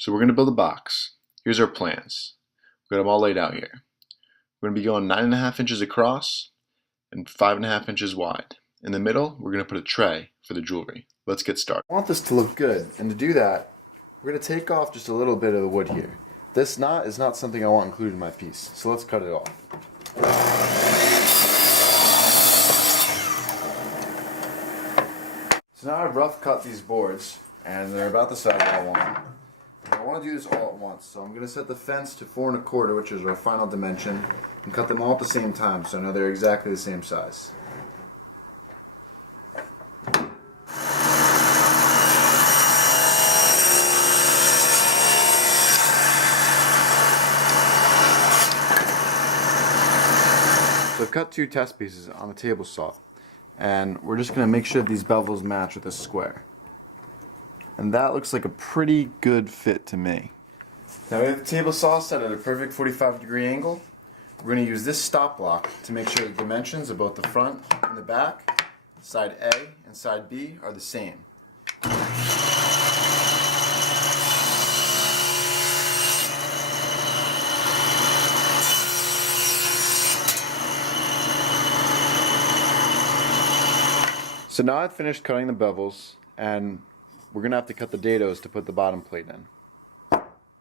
So we're going to build a box. Here's our plans. We've got them all laid out here. We're going to be going 9.5 inches across and 5.5 inches wide. In the middle, we're going to put a tray for the jewelry. Let's get started. I want this to look good, and to do that, we're going to take off just a little bit of the wood here. This knot is not something I want included in my piece, so let's cut it off. So now I've rough cut these boards, and they're about the size I want. I want to do this all at once, so I'm going to set the fence to 4 1/4, which is our final dimension, and cut them all at the same time so I know they're exactly the same size. So I've cut 2 test pieces on the table saw, and we're just going to make sure that these bevels match with this square. And that looks like a pretty good fit to me. Now we have the table saw set at a perfect 45-degree angle. We're going to use this stop block to make sure the dimensions of both the front and the back, side A and side B, are the same. So now I've finished cutting the bevels, and we're going to have to cut the dadoes to put the bottom plate in.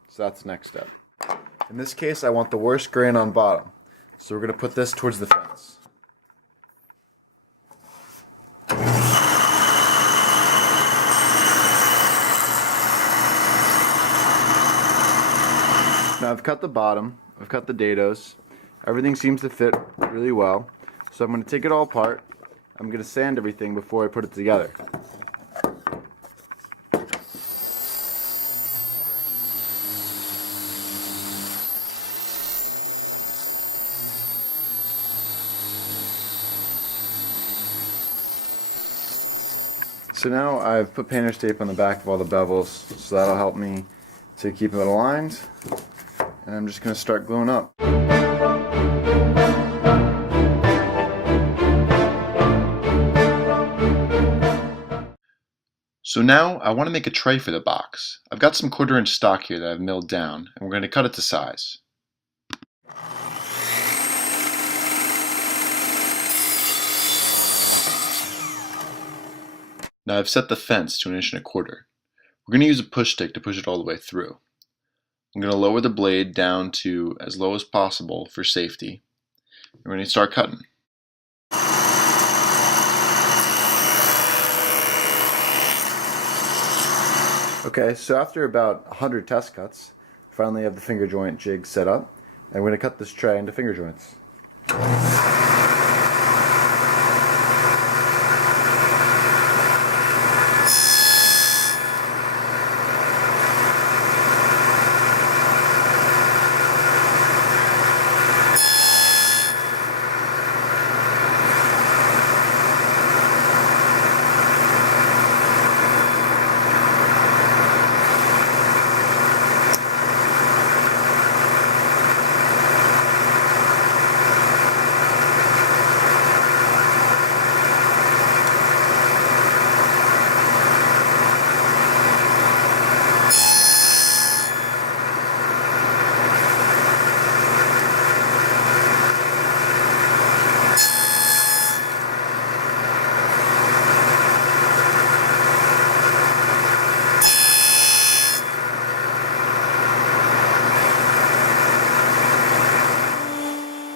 So that's the next step. In this case, I want the worst grain on bottom. So we're going to put this towards the fence. Now I've cut the bottom, I've cut the dadoes. Everything seems to fit really well. So I'm going to take it all apart. I'm going to sand everything before I put it together. So now I've put painter's tape on the back of all the bevels, so that'll help me to keep it aligned. And I'm just going to start gluing up. So now I want to make a tray for the box. I've got some 1/4 inch stock here that I've milled down, and we're going to cut it to size. Now I've set the fence to 1 1/4 inches. We're going to use a push stick to push it all the way through. I'm going to lower the blade down to as low as possible for safety. And we're going to start cutting. Okay, so after about 100 test cuts, I finally have the finger joint jig set up, and we're going to cut this tray into finger joints.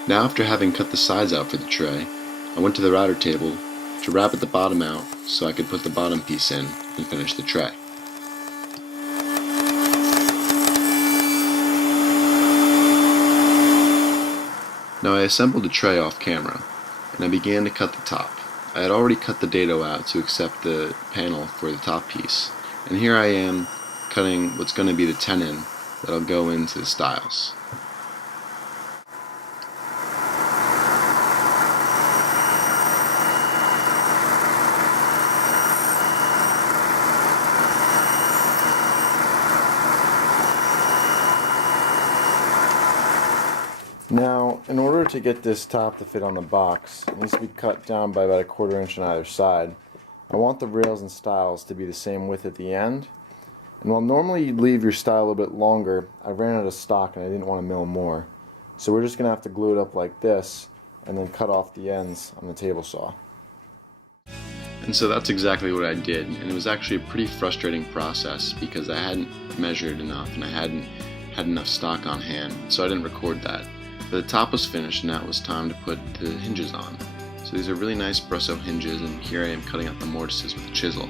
Now after having cut the sides out for the tray, I went to the router table to rabbet the bottom out so I could put the bottom piece in and finish the tray. Now I assembled the tray off camera, and I began to cut the top. I had already cut the dado out to accept the panel for the top piece, and here I am cutting what's going to be the tenon that'll go into the stiles. Now, in order to get this top to fit on the box, it needs to be cut down by about 1/4 inch on either side. I want the rails and stiles to be the same width at the end, And while normally you'd leave your style a little bit longer, I ran out of stock and I didn't want to mill more. So we're just going to have to glue it up like this and then cut off the ends on the table saw. And so that's exactly what I did, and it was actually a pretty frustrating process because I hadn't measured enough and I hadn't had enough stock on hand, so I didn't record that. But the top was finished and now it was time to put the hinges on. So these are really nice brusso hinges, and here I am cutting out the mortises with a chisel.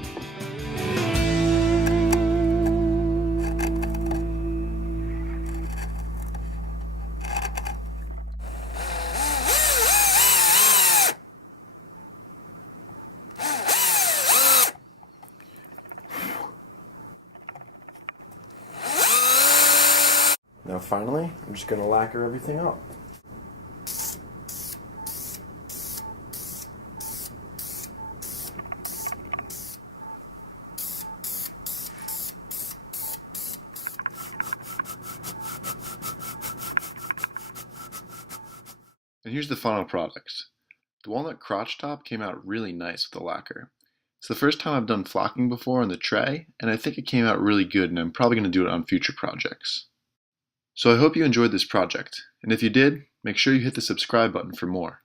Now finally, I'm just going to lacquer everything up. And here's the final product. The walnut crotch top came out really nice with the lacquer. It's the first time I've done flocking before on the tray, and I think it came out really good, and I'm probably going to do it on future projects. So I hope you enjoyed this project, and if you did, make sure you hit the subscribe button for more.